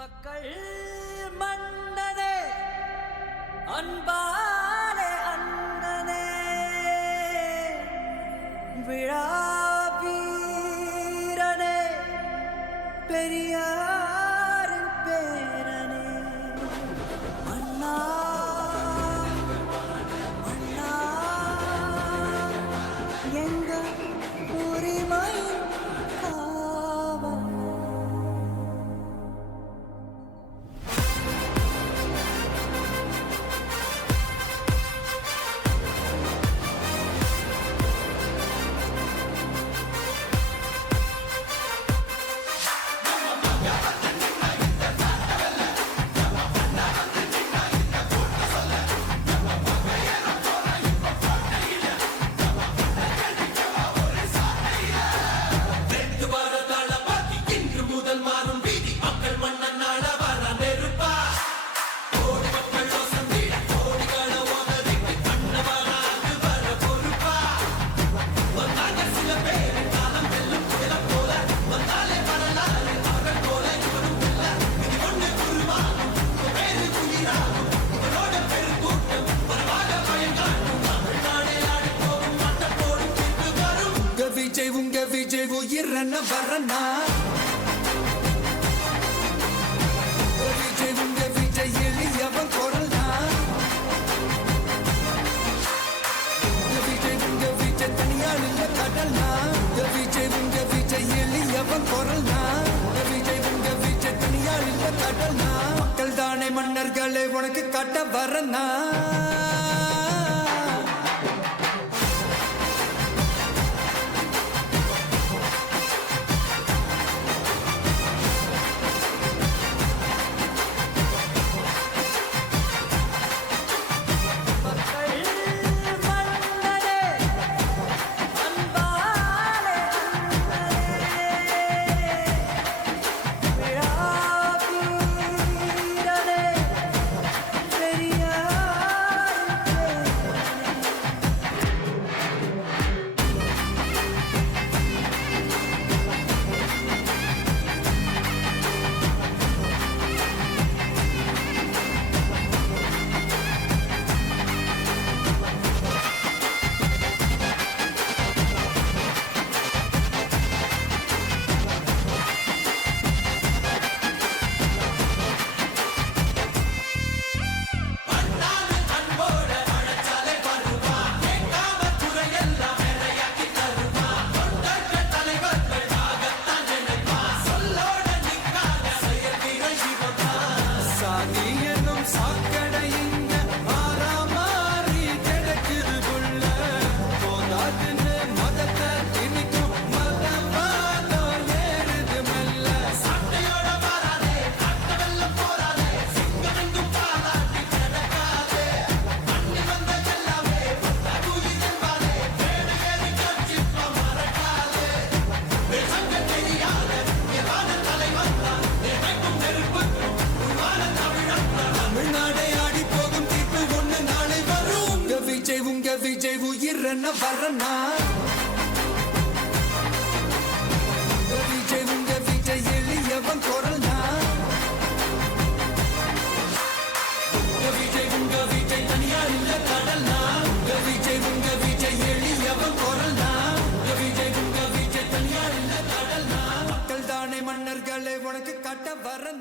மக்கள் மன்னனே அன்பாலே அண்ணனே விழாவீரனே பெரியாரின் பேரனே அண்ணா அண்ணா எங்க உரிமை காவல் உங்க விஜய் உயிரன வரனா விஜய் உங்க விஜய் எளியவன் குரல்னா விஜய் உங்க விஜய் தனியாள் இல்ல கடல்னா விஜய் உங்க விஜய் எளியவன் குரல்னா விஜய் உங்க விஜய் தனியாள் இல்ல கடல்னா மக்கள் தானே மன்னர்களே உனக்கு கட்ட வரனா விஜய் உயிரன வரனா விஜய் உங்க விஜய் எளியவன் குரல்னா விஜய் உங்க விஜய் தனியார் இல்ல கடல்னா விஜய் உங்க விஜய் எளியவன் குரல்னா விஜய் உங்க விஜய் தனியார் இல்ல கடல்னா மக்கள் தானே மன்னர்களே உனக்கு கட்ட வரனா